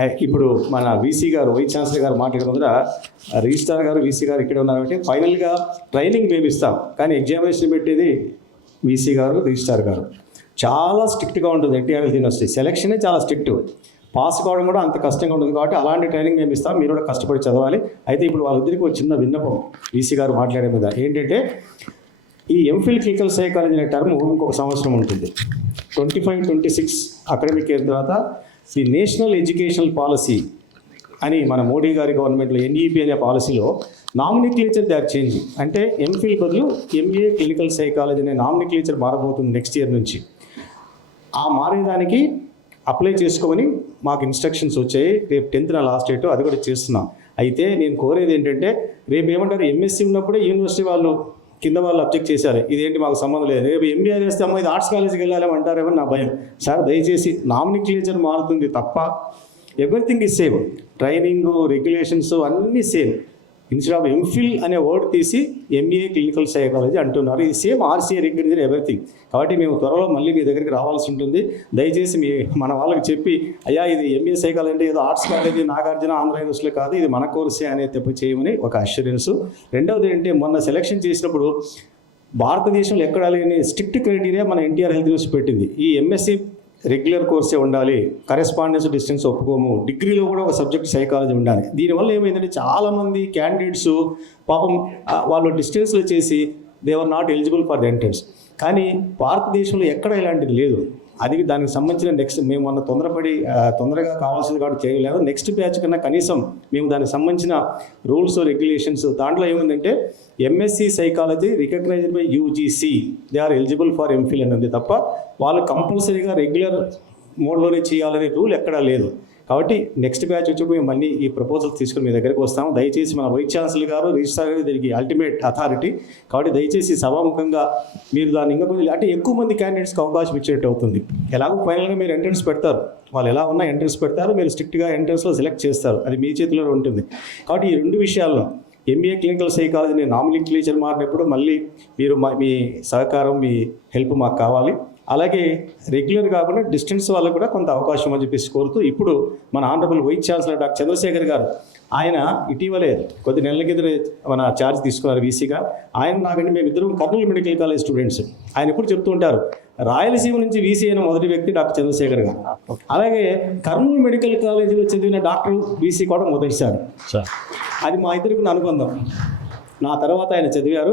High, ఇప్పుడు మన VC గారు వైస్ ఛాన్సలర్ గారు మాట్లాడిన ముందర రిజిస్ట్రార్ గారు వీసీ గారు ఇక్కడ ఉన్నారు కాబట్టి ఫైనల్గా ట్రైనింగ్ మేము ఇస్తాం. కానీ ఎగ్జామినేషన్ పెట్టేది వీసీ గారు రిజిస్ట్రార్ గారు. చాలా స్ట్రిక్ట్గా ఉంటుంది ఎన్టీఆర్ యూనివర్సిటీ. సెలక్షనే చాలా స్ట్రిక్ట్. పాస్ కావడం కూడా అంత కష్టంగా ఉంటుంది కాబట్టి అలాంటి ట్రైనింగ్ మేము ఇస్తాం. మీరు కూడా కష్టపడి చదవాలి. అయితే ఇప్పుడు వాళ్ళిద్దరికి ఒక చిన్న విన్నపం వీసీ గారు మాట్లాడే మీద ఏంటంటే ఈ ఎంఫిల్ క్లినికల్ సైకాలజీ అనే టర్మ్ ఇంకొక సంవత్సరం ఉంటుంది. Twenty five twenty six academic year తర్వాత ది నేషనల్ ఎడ్యుకేషనల్ పాలసీ అని మన మోడీ గారి గవర్నమెంట్లో ఎన్ఈపి అనే పాలసీలో నామినిక్లేచర్ దే ఆర్ చేంజింగ్ అంటే ఎంఫిల్ బదులు ఎంఏ క్లినికల్ సైకాలజీ అనే నామినిక్లేచర్ మారబోతుంది నెక్స్ట్ ఇయర్ నుంచి. ఆ మారేదానికి అప్లై చేసుకోమని మాకు ఇన్స్ట్రక్షన్స్ వచ్చాయి. రేపు టెన్త్ నా లాస్ట్ డేట్ అది కూడా చేస్తున్నాం. అయితే నేను కోరేది ఏంటంటే రేపు ఏమంటారు ఎంఎస్సీ ఉన్నప్పుడే యూనివర్సిటీ వాళ్ళు కింద వాళ్ళు అబ్జెక్ట్ చేశారు. ఇదేంటి మాకు సంబంధం లేదు. రేపు ఎంబీఏ చేస్తే అమ్మ ఇది ఆర్ట్స్ కాలేజీకి వెళ్ళాలి అంటారేమో నా భయం. సార్ దయచేసి నామినిక్లేచర్ మారుతుంది తప్ప everything is same training regulations అన్నీ సేమ్ ఇన్స్టెడ్ ఆఫ్ ఎంఫిల్ అనే వర్డ్ తీసి ఎంఏ క్లినికల్ సైకాలజీ అంటున్నారు. ఇది సేమ్ ఆర్సీఏ రెగ్యులర్ ఎవ్రీథింగ్ కాబట్టి మేము త్వరలో మళ్ళీ మీ దగ్గరికి రావాల్సి ఉంటుంది. దయచేసి మీ మన వాళ్ళకి చెప్పి అయ్యా ఇది ఎంఏ సైకాలజీ అంటే ఏదో ఆర్ట్స్ కాలేజీ నాగార్జున ఆంధ్ర యూనివర్సిటీలో కాదు. ఇది మన కోర్సే అనే తెప్పు చేయమని ఒక అష్యూరెన్స్ రెండవది ఏంటంటే మొన్న సెలక్షన్ చేసినప్పుడు భారతదేశంలో ఎక్కడ లేని స్ట్రిక్ట్ క్రైటీరియా మన ఎన్టీఆర్ హెల్త్ యూనివర్సిటీ పెట్టింది. ఈ ఎంఎస్సి రెగ్యులర్ కోర్సే ఉండాలి కరెస్పాండెన్స్ డిస్టెన్స్ ఒప్పుకోము డిగ్రీలో కూడా ఒక సబ్జెక్ట్ సైకాలజీ ఉండాలి. దీనివల్ల ఏమైందంటే చాలామంది క్యాండిడేట్స్ పాపం వాళ్ళు డిస్టెన్స్లో చేసి they are not eligible for the entrance కానీ భారతదేశంలో ఎక్కడ ఇలాంటిది లేదు. అది దానికి సంబంధించిన నెక్స్ట్ మేము మొన్న తొందరపడి తొందరగా కావాల్సింది కాబట్టి చేయలేదు. నెక్స్ట్ బ్యాచ్ కన్నా కనీసం మేము దానికి సంబంధించిన రూల్స్ రెగ్యులేషన్స్ దాంట్లో ఏముందంటే MSc psychology recognized by UGC they are eligible for MPhil అని ఉంది తప్ప వాళ్ళు కంపల్సరీగా రెగ్యులర్ మోడ్లోనే చేయాలనే రూల్ ఎక్కడా లేదు. కాబట్టి నెక్స్ట్ బ్యాచ్ వచ్చి మేము మళ్ళీ ఈ ప్రపోజల్ తీసుకుని మీ దగ్గరికి వస్తాము. దయచేసి మన వైస్ ఛాన్సలర్ గారు రిజిస్ట్రార్ గారు దీనికి అల్టిమేట్ అథారిటీ కాబట్టి దయచేసి సభాముఖంగా మీరు దాన్ని ఇంకా కొంచెం అంటే ఎక్కువ మంది క్యాండిడేట్స్కి అవకాశం ఇచ్చేట్టు అవుతుంది. ఎలాగో ఫైనల్గా మీరు ఎంట్రన్స్ పెడతారు. వాళ్ళు ఎలా ఉన్నా ఎంట్రన్స్ పెడతారు. మీరు స్ట్రిక్ట్గా ఎంట్రన్స్లో సెలెక్ట్ చేస్తారు. అది మీ చేతిలో ఉంటుంది. కాబట్టి ఈ రెండు విషయాల్లో ఎంబీఏ క్లినికల్ సైకాలజీ నామినిక్లేచర్ మారినప్పుడు మళ్ళీ మీరు మా- మీ సహకారం మీ హెల్ప్ మాకు కావాలి. అలాగే రెగ్యులర్ కాకుండా డిస్టెన్స్ వాళ్ళకు కూడా కొంత అవకాశం అని చెప్పేసి కోరుతూ ఇప్పుడు మన honourable vice chancellor doctor Chandrashekar గారు ఆయన ఇటీవలే కొద్ది నెలల కింద మన ఛార్జ్ తీసుకున్నారు వీసీగా ఆయన నాకంటే మేము ఇద్దరం కర్నూలు మెడికల్ కాలేజ్ స్టూడెంట్స్. ఆయన ఎప్పుడు చెప్తూ ఉంటారు రాయలసీమ నుంచి వీసీ అయిన మొదటి వ్యక్తి డాక్టర్ చంద్రశేఖర్ గారు. అలాగే కర్నూలు మెడికల్ కాలేజీలో చదివిన డాక్టర్ వీసీ కూడా మొదటిసారి. సార్. అది మా ఇద్దరికి అనుబంధం. నా తర్వాత ఆయన చదివారు.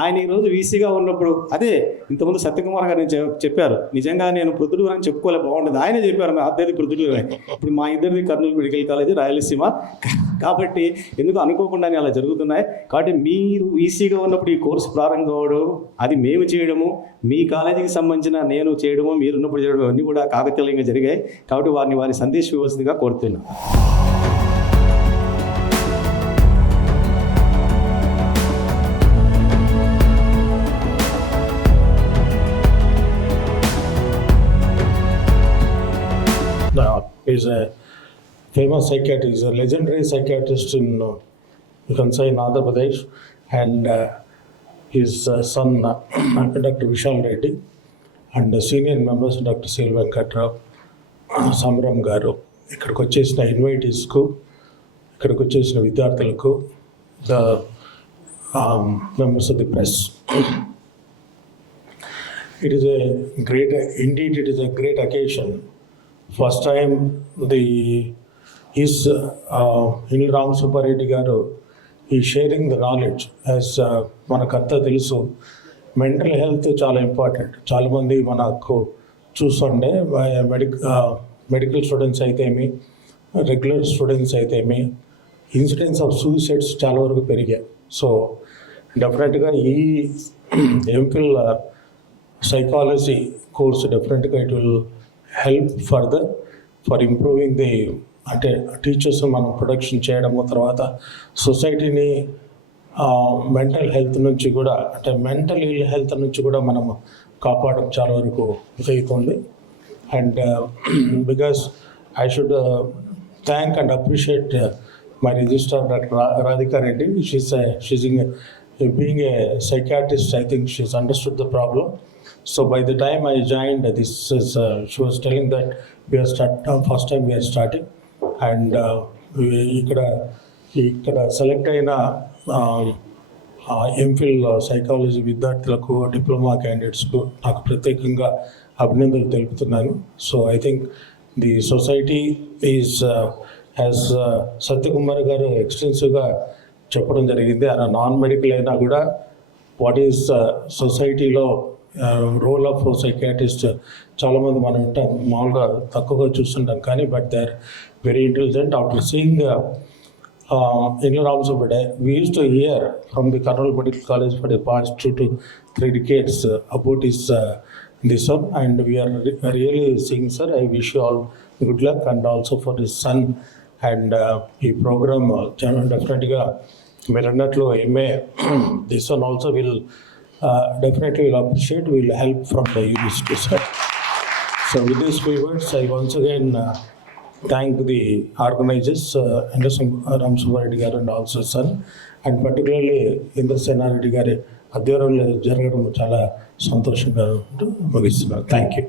ఆయన ఈరోజు వీసీగా ఉన్నప్పుడు అదే ఇంతకుముందు సత్యకుమార్ గారు చెప్పారు. నిజంగా నేను పృథుడు అని చెప్పుకోలే బాగుండదు. ఆయనే చెప్పారు మా అద్దరిది పృథుడు ఇప్పుడు మా ఇద్దరిది కర్నూలు మెడికల్ కాలేజీ రాయలసీమ. కాబట్టి ఎందుకు అనుకోకుండానే అలా జరుగుతున్నాయి? కాబట్టి మీరు ఈసీగా ఉన్నప్పుడు ఈ కోర్సు ప్రారంభం అవ్వడం అది మేము చేయడము మీ కాలేజీకి సంబంధించిన నేను చేయడము మీరు ఉన్నప్పుడు చేయడం అన్నీ కూడా కాకతీయంగా జరిగాయి. కాబట్టి వారిని వారి సందేశం ఇవ్వాల్సిందిగా కోరుతున్నాను. Uh, is a famous psychiatrist, he's a legendary psychiatrist in, uh, you can say, in Andhra Pradesh, and uh, his uh, son, uh, Dr. Vishal Reddy, and the senior members, Dr. Sil Venkatrao, సంబరం గారు ఇక్కడికి వచ్చేసిన ఇన్వైటీస్కు ఇక్కడికి వచ్చేసిన విద్యార్థులకు the members of the press it is a great, indeed, it is a great occasion. First time the his ఇల్ రామ్ సుబ్బారెడ్డి గారు ఈ షేరింగ్ ద నాలెడ్జ్ యాజ్ మనకంతా తెలుసు మెంటల్ హెల్త్ చాలా ఇంపార్టెంట్ చాలామంది మనకు చూస్తుండే మెడిక మెడికల్ స్టూడెంట్స్ అయితేమి రెగ్యులర్ స్టూడెంట్స్ అయితేమి ఇన్సిడెంట్స్ ఆఫ్ సూసైడ్స్ చాలా వరకు పెరిగాయి. సో డెఫినెట్గా ఈ ఎంఫిల్ సైకాలజీ కోర్స్ డెఫినెట్గా it will help for the for improving the అంటే టీచర్స్ మనం ప్రొడక్షన్ చేయడము తర్వాత సొసైటీని మెంటల్ హెల్త్ నుంచి కూడా అంటే మెంటల్ ఇల్ హెల్త్ నుంచి కూడా మనం కాపాడడం చాలా వరకు జరుగుతుంది and because I should thank and appreciate my register doctor Radhika Reddy. She's షీజింగ్ being a psychiatrist I think she's understood the problem So by the time I joined, this is uh, she was telling that we are start uh, first time we are starting, and ఇక్కడ ఇక్కడ select అయిన MPhil psychology విద్యార్థులకు diploma క్యాండిడేట్స్కు నాకు ప్రత్యేకంగా అభినందనలు తెలుపుతున్నాను. So I think the society is as Satyakumar గారు ఎక్స్టెన్సివ్గా చెప్పడం జరిగింది. ఆయన నాన్ మెడికల్ అయినా కూడా వాట్ ఈస్ సొసైటీలో రోల్ ఆఫ్ సైకాటిస్ట్ చాలామంది మనం ఉంటాం మామూలుగా తక్కువగా చూస్తుంటాం కానీ but they are very intelligent after seeing uh, in Ramsabade, we used to hear from the Karnal Medical College for the past two to three decades uh, about his uh, this one, and we are re- really seeing, sir. I wish you all good luck, and also for his son and uh, ఈ programme డెఫినెట్గా మీరు అన్నట్లు MA this one also will definitely will appreciate will help from the university sir So with these few words, I once again uh, thank the organizers, uh, Anderson Ram Subbareddy garu and also son, and particularly Indra Senareddy గారి ఆధ్వర్యంలో జరగడం చాలా సంతోషంగా ఉంటూ ముగిస్తున్నాను thank you